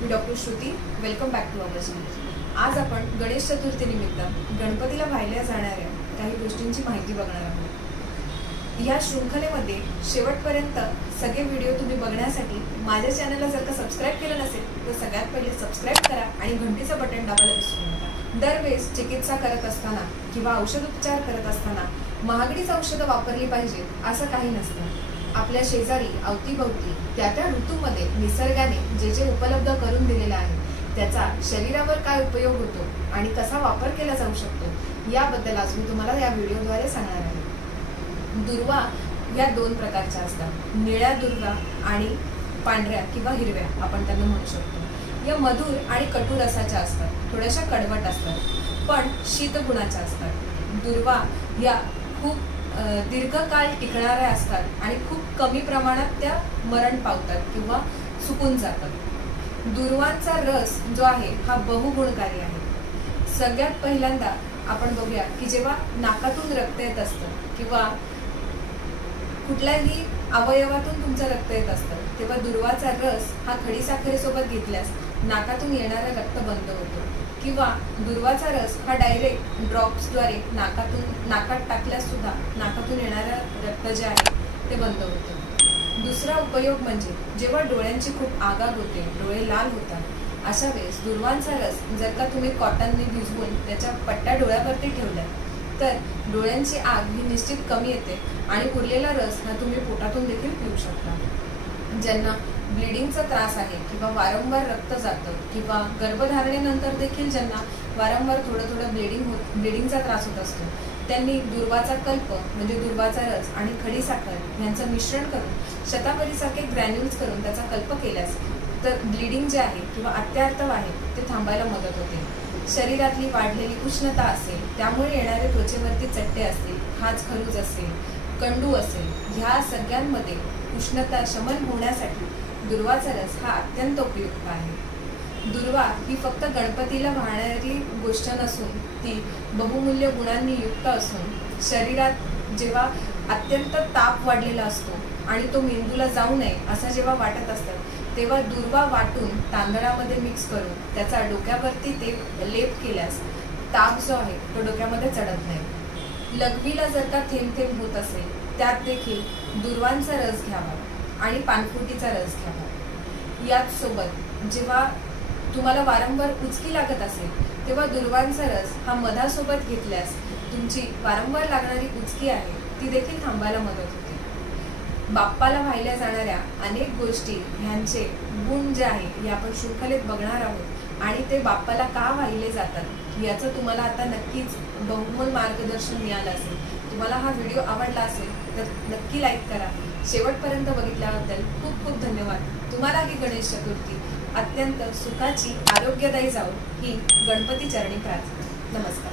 Me doctor Shruti. Welcome back to our channel. आज आपण गणेश चतुर्थी निमित्त गणपतीला वाहिल्या जाणाऱ्या काही गोष्टींची माहिती बघणार आहोत. या शृंखलेमध्ये शेवटपर्यंत सगळे व्हिडिओ तुम्ही बघण्यासाठी माझ्या चॅनलला जर का सबस्क्राईब केलं नसेल तर सगळ्यात पहिले सबस्क्राईब करा आणि घंटीचं बटन दाबायला विसरू नका. दरवेळेस चिकित्सा करत असताना किंवा औषधोपचार करत असताना महागडीच औषधं वापरली पाहिजेत असं काही नसतं. आपल्या शेजारी अवतीभवती त्या ऋतूमध्ये निसर्गाने जे जे उपलब्ध करून दिलेलं आहे त्याचा शरीरावर काय उपयोग होतो आणि कसा वापर केला जाऊ शकतो याबद्दल आज मी तुम्हाला या व्हिडिओद्वारे सांगणार आहे. दुर्वा या दोन प्रकारच्या असतात. निळ्या दुर्वा आणि पांढऱ्या किंवा हिरव्या आपण त्यांना म्हणू शकतो. या मधुर आणि कटू रसाच्या असतात, थोड्याशा कडवट असतात पण शीतगुणाच्या असतात. दुर्वा या खूप दीर्घकाळ टिकणाऱ्या असतात आणि खूप कमी प्रमाणात त्या मरण पावतात किंवा सुकून जातात. दुर्वांचा रस जो आहे हा बहुगुणकारी आहे. सगळ्यात पहिल्यांदा आपण बघूया की जेव्हा नाकातून रक्त येत असतं किंवा कुठल्याही अवयवातून तुमचं रक्त येत असतं तेव्हा दुर्वाचा रस हा खडीसाखरेसोबत घेतल्यास नाकातून येणारं रक्त बंद होतो किंवा दुर्वाचा रस हा डायरेक्ट ड्रॉप्सद्वारे नाकात टाकल्यास सुद्धा नाकातून येणारं रक्त जे आहे ते बंद होतं. दुसरा उपयोग म्हणजे जेव्हा डोळ्यांची खूप आगाग होते, डोळे लाल होतात, अशा वेळेस दुर्वांचा रस जर का तुम्ही कॉटनने भिजवून त्याच्या पट्ट्या डोळ्यावरती ठेवल्या तर डोळ्यांची आग ही निश्चित कमी येते आणि उरलेला रस हा तुम्ही पोटातून देखील पिऊ शकता. ज्यांना ब्लिडिंगचा त्रास आहे किंवा वारंवार रक्त जातं किंवा गर्भधारणेनंतर देखील ज्यांना वारंवार थोडं ब्लिडिंगचा त्रास होत असतो त्यांनी दुर्वाचा कल्प म्हणजे दुर्वाचा रस आणि खडीसाखर यांचं मिश्रण करून शतावरीसारखे ग्रॅन्युल्स करून त्याचा कल्प केल्यास तर ब्लिडिंग जे आहे किंवा अत्यार्थव आहे ते थांबायला मदत होते. शरीरातली वाढलेली उष्णता असेल, त्यामुळे येणारे त्वचेवरती चट्टे असतील, खाजखरूज असेल, कंडू असेल, ह्या सगळ्यांमध्ये उष्णता शमन होण्यासाठी दुर्वाचा रस हा अत्यंत उपयुक्त आहे. दुर्वा ही फक्त गणपतीला वाहणारी गोष्ट नसून ती बहुमूल्य गुणांनी युक्त असून शरीरात जेव्हा अत्यंत ताप वाढलेला असतो आणि तो मेंदूला जाऊ नये असं जेव्हा वाटत असतं तेव्हा दुर्वा वाटून तांदळामध्ये मिक्स करून त्याचा डोक्यावरती ते लेप केल्यास ताप जो आहे तो डोक्यामध्ये चढत नाही. लघवीला जर का थेंब थेंब होत असेल त्यात देखील दुर्वांचा रस घ्यावा आणि पानफुटीचा रस घ्यावा. याच सोबत जेव्हा तुम्हाला वारंवार उचकी लागत असेल तेव्हा दुर्वांचा रस हा मधासोबत घेतल्यास तुमची वारंवार लागणारी उचकी आहे ती देखील थांबायला मदत होते. बाप्पाला वाहिल्या जाणाऱ्या अनेक गोष्टी ह्यांचे गुण जे आहे हे आपण शृंखलेत बघणार आहोत आणि ते बाप्पाला का वाहिले जातात याचं तुम्हाला आता नक्कीच बहुमोल मार्गदर्शन मिळालं असेल. तुम्हाला हा व्हिडिओ आवडला असेल तर नक्की लाईक करा. शेवटपर्यंत बघितल्याबद्दल खूप खूप धन्यवाद. तुम्हाला ही गणेश चतुर्थी अत्यंत सुखाची आरोग्यदायी जावो ही गणपती चरणी प्रार्थना. नमस्कार.